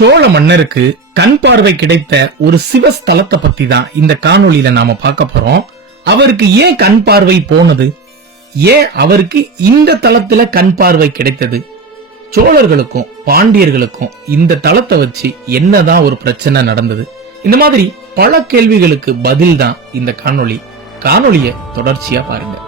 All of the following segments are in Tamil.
சோழ மன்னருக்கு கண் பார்வை கிடைத்த ஒரு சிவஸ்தலத்தை பத்தி தான் இந்த காணொளியில நாம பார்க்க போறோம். அவருக்கு ஏன் கண் பார்வை போனது, ஏன் அவருக்கு இந்த தலத்துல கண் பார்வை கிடைத்தது, சோழர்களுக்கும் பாண்டியர்களுக்கும் இந்த தலத்தை வச்சு என்னதான் ஒரு பிரச்சனை நடந்தது, இந்த மாதிரி பல கேள்விகளுக்கு பதில் தான் இந்த காணொளியை தொடர்ச்சியா பாருங்க.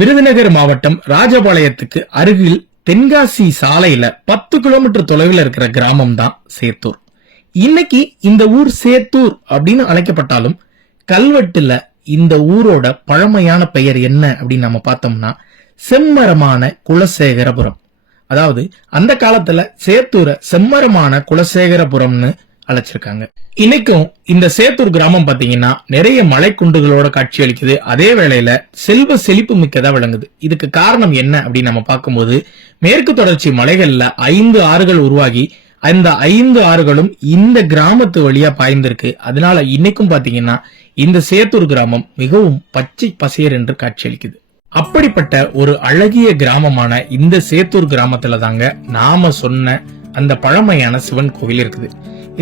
விருதுநகர் மாவட்டம் ராஜபாளையத்துக்கு அருகில் தென்காசி சாலையில 10 கிலோமீட்டர் தொலைவில் இருக்கிற கிராமம் தான் சேத்தூர். இன்னைக்கு இந்த ஊர் சேத்தூர் அப்படின்னு அழைக்கப்பட்டாலும் கல்வெட்டுல இந்த ஊரோட பழமையான பெயர் என்ன அப்படின்னு நம்ம பார்த்தோம்னா செம்மரமான குலசேகரபுரம். அதாவது அந்த காலத்துல சேத்தூரை செம்மரமான குலசேகரபுரம்னு அழைச்சிருக்காங்க. இன்னைக்கும் இந்த சேத்தூர் கிராமம் பாத்தீங்கன்னா நிறைய மலைக்குண்டுகளோட காட்சி அளிக்குது. அதே வேளையில செல்வ செழிப்பு மிக்கதா விளங்குது. இதுக்கு காரணம் என்ன அப்படின்னு நம்ம பார்க்கும்போது மேற்கு தொடர்ச்சி மலைகள்ல 5 ஆறுகள் உருவாகி அந்த 5 ஆறுகளும் இந்த கிராமத்து வழியா பாய்ந்திருக்கு. அதனால இன்னைக்கும் பாத்தீங்கன்னா இந்த சேத்தூர் கிராமம் மிகவும் பச்சை பசேர் என்று காட்சியளிக்குது. அப்படிப்பட்ட ஒரு அழகிய கிராமமான இந்த சேத்தூர் கிராமத்துல தாங்க நாம சொன்ன அந்த பழமையான சிவன் கோவில் இருக்குது.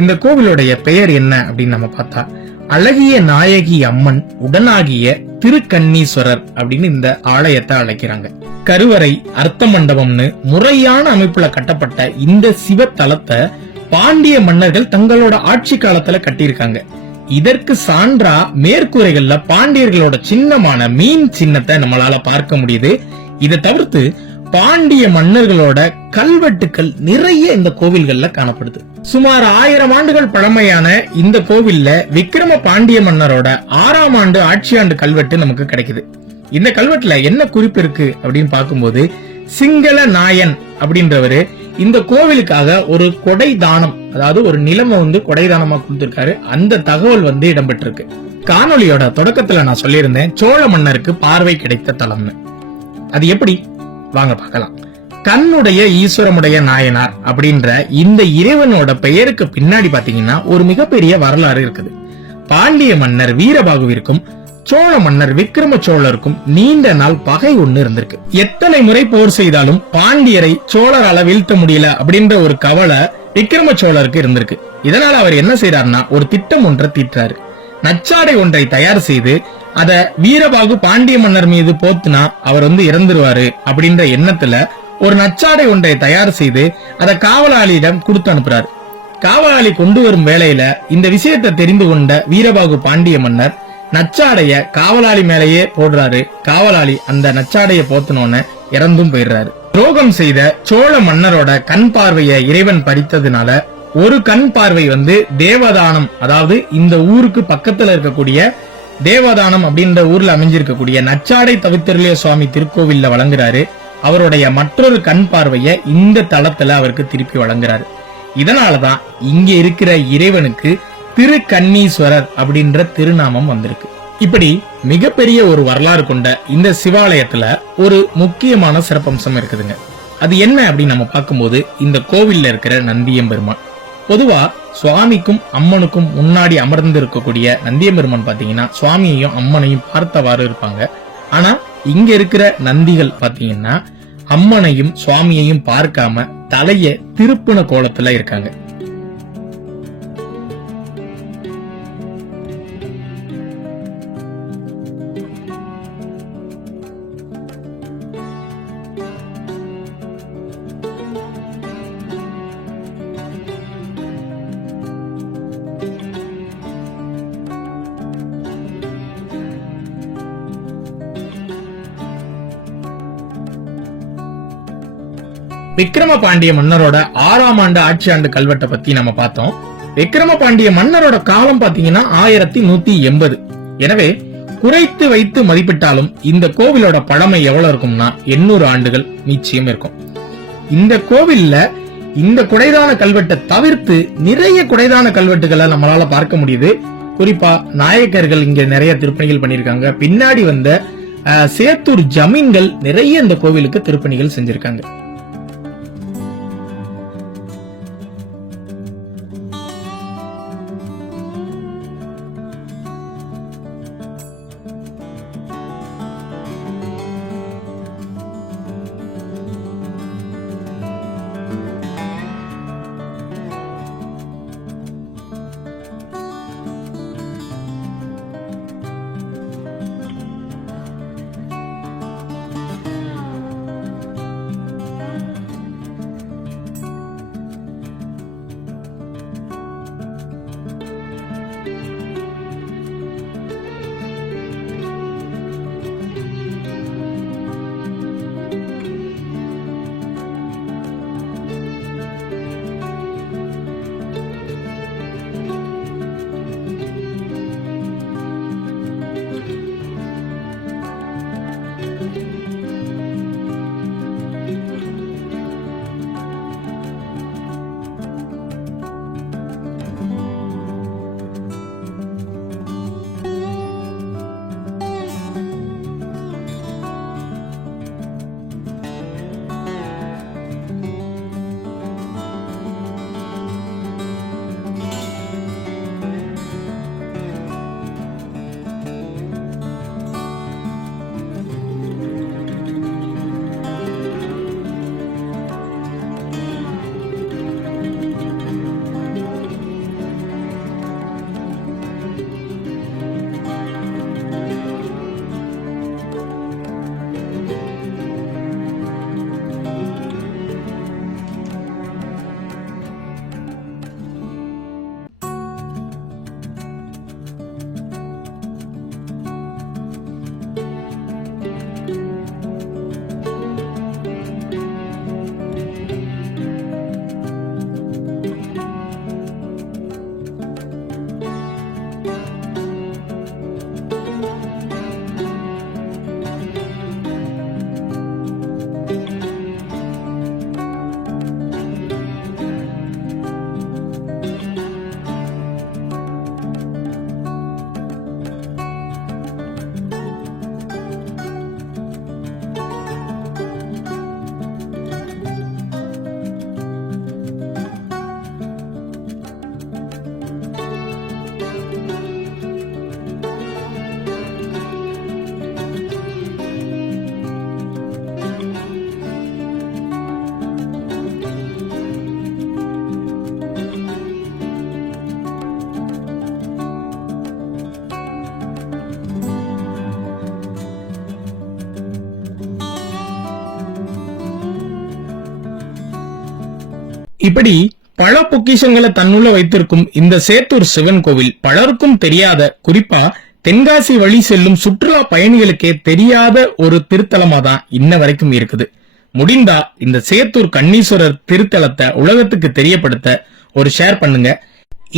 இந்த கோவிலுடைய பெயர் என்ன அப்படின்னு நம்ம பார்த்தா அழகிய நாயகி அம்மன் உடனாகிய திருக்கண்ணீஸ்வரர் அப்படின்னு இந்த ஆலயத்தை அழைக்கிறாங்க. கருவறை, அர்த்த மண்டபம்னு முறையான அமைப்புல கட்டப்பட்ட இந்த சிவத்தலத்தை பாண்டிய மன்னர்கள் தங்களோட ஆட்சி காலத்துல கட்டியிருக்காங்க. இதற்கு சான்றா மேற்கூரைகள்ல பாண்டியர்களோட சின்னமான மீன் சின்னத்தை நம்மளால பார்க்க முடியுது. இதை தவிர்த்து பாண்டிய மன்னர்களோட கல்வெட்டுக்கள் நிறைய இந்த கோவில்கள்ல காணப்படுது. சுமார் 1000 ஆண்டுகள் பழமையான இந்த கோவில்ல விக்ரம பாண்டிய மன்னரோட 6ஆம் ஆண்டு ஆட்சி ஆண்டு கல்வெட்டு நமக்கு கிடைக்குது. இந்த கல்வெட்டுல என்ன குறிப்பு இருக்கு அப்படின்னு பார்க்கும்போது சிங்கள நாயன் அப்படின்றவரு இந்த கோவிலுக்காக ஒரு கொடை தானம், அதாவது ஒரு நிலமை கொடை தானமா கொடுத்திருக்காரு. அந்த தகவல் இடம்பெற்றிருக்கு. காணொலியோட தொடக்கத்துல நான் சொல்லியிருந்தேன் சோழ மன்னருக்கு பார்வை கிடைத்த தலம்னு. அது எப்படி வாங்க பார்க்கலாம். கண்ணுடைய ஈஸ்வரமுடைய நாயனார் அப்படின்ற இந்த இறைவனோட பெயருக்கு பின்னாடி பாத்தீங்கன்னா ஒரு மிகப்பெரிய வரலாறு இருக்குது. பாண்டிய மன்னர் வீரபாகுவிற்கும் சோழ மன்னர் விக்ரம சோழருக்கும் நீண்ட நாள் பகை ஒண்ணு இருந்திருக்கு. எத்தனை முறை போர் செய்தாலும் பாண்டியரை சோழரால வீழ்த்த முடியல அப்படின்ற ஒரு கவலை விக்ரம சோழருக்கு இருந்திருக்கு. இதனால அவர் என்ன செய்யறாருன்னா ஒரு திட்டம் ஒன்றை தீட்டுறாரு. நச்சாடை ஒன்றை தயார் செய்து அத வீரபாகு பாண்டிய மன்னர் மீது போத்துனா அவர் இறந்துருவாரு அப்படின்ற எண்ணத்துல ஒரு நச்சாடை ஒன்றை தயார் செய்து அதை காவலாளியிடம் கொடுத்து அனுப்புறாரு. காவலாளி கொண்டு வரும் வேளையில இந்த விஷயத்தை தெரிந்து கொண்ட வீரபாகு பாண்டிய மன்னர் நச்சாடைய காவலாளி மேலேயே போடுறாரு. காவலாளி அந்த நச்சாடைய போத்தனோன்னு இறந்தும் போயிடுறாரு. துரோகம் செய்த சோழ மன்னரோட கண் பார்வையை இறைவன் பறித்ததுனால ஒரு கண் பார்வை தேவதானம், அதாவது இந்த ஊருக்கு பக்கத்துல இருக்கக்கூடிய தேவதானம் அப்படின்ற ஊர்ல அமைஞ்சிருக்கக்கூடிய நச்சாடை தவித்திரலிய சுவாமி திருக்கோவில்ல வழங்குறாரு. அவருடைய மற்றொரு கண் பார்வைய இந்த தலத்துல அவருக்கு திருப்பி வழங்குறாரு. இதனாலதான் இங்க இருக்கிற இறைவனுக்கு திருக்கண்ணீஸ்வரர் அப்படின்ற திருநாமம் வந்திருக்கு. இப்படி மிகப்பெரிய ஒரு வரலாறு கொண்ட இந்த சிவாலயத்துல ஒரு முக்கியமான சிறப்பம்சம் இருக்குதுங்க. அது என்ன அப்படின்னு நம்ம பார்க்கும்போது இந்த கோவில்ல இருக்கிற நந்தியம்பெருமான். பொதுவா சுவாமிக்கும் அம்மனுக்கும் முன்னாடி அமர்ந்து இருக்கக்கூடிய நந்தியம்பெருமான் பாத்தீங்கன்னா சுவாமியையும் அம்மனையும் பார்த்தவாறு இருப்பாங்க. ஆனா இங்க இருக்கிற நந்திகள் பாத்தீங்கன்னா அம்மனையும் சுவாமியையும் பார்க்காம தலைய திருப்புன கோலத்துல இருக்காங்க. விக்ரம பாண்டிய மன்னரோட 6ஆம் ஆண்டு ஆட்சி ஆண்டு கல்வெட்டை பத்தி நம்ம பார்த்தோம். விக்ரம பாண்டிய மன்னரோட காலம் பாத்தீங்கன்னா 1180. எனவே குறைத்து வைத்து மதிப்பிட்டாலும் இந்த கோவிலோட பழமை எவ்வளவு இருக்கும்னா 800 ஆண்டுகள் நிச்சயம் இருக்கும். இந்த கோவில்ல இந்த குடைதான கல்வெட்டை தவிர்த்து நிறைய குடைதான கல்வெட்டுகளை நம்மளால பார்க்க முடியுது. குறிப்பா நாயக்கர்கள் இங்க நிறைய திருப்பணிகள் பண்ணிருக்காங்க. பின்னாடி வந்த சேத்தூர் ஜமீன்கள் நிறைய இந்த கோவிலுக்கு திருப்பணிகள் செஞ்சிருக்காங்க. இப்படி பல பொக்கிஷங்களை தன்னுள்ள வைத்திருக்கும் இந்த சேத்தூர் சிவன் கோவில் பலருக்கும் தெரியாத, குறிப்பா தென்காசி வழி செல்லும் சுற்றுலா பயணிகளுக்கே தெரியாத ஒரு திருத்தலமா தான் இன்ன வரைக்கும் இருக்குது. முடிந்தா இந்த சேத்தூர் கண்ணீஸ்வரர் திருத்தலத்தை உலகத்துக்கு தெரியப்படுத்த ஒரு ஷேர் பண்ணுங்க.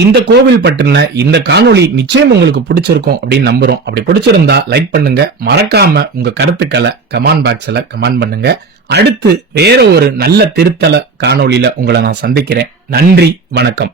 இந்த கோவில் பற்றின இந்த காணொளி நிச்சயம் உங்களுக்கு பிடிச்சிருக்கும் அப்படின்னு நம்புறோம். அப்படி பிடிச்சிருந்தா லைக் பண்ணுங்க. மறக்காம உங்க கருத்துக்களை கமெண்ட் பாக்ஸ்ல கமெண்ட் பண்ணுங்க. அடுத்து வேற ஒரு நல்ல திருத்தல காணொளியில உங்களை நான் சந்திக்கிறேன். நன்றி, வணக்கம்.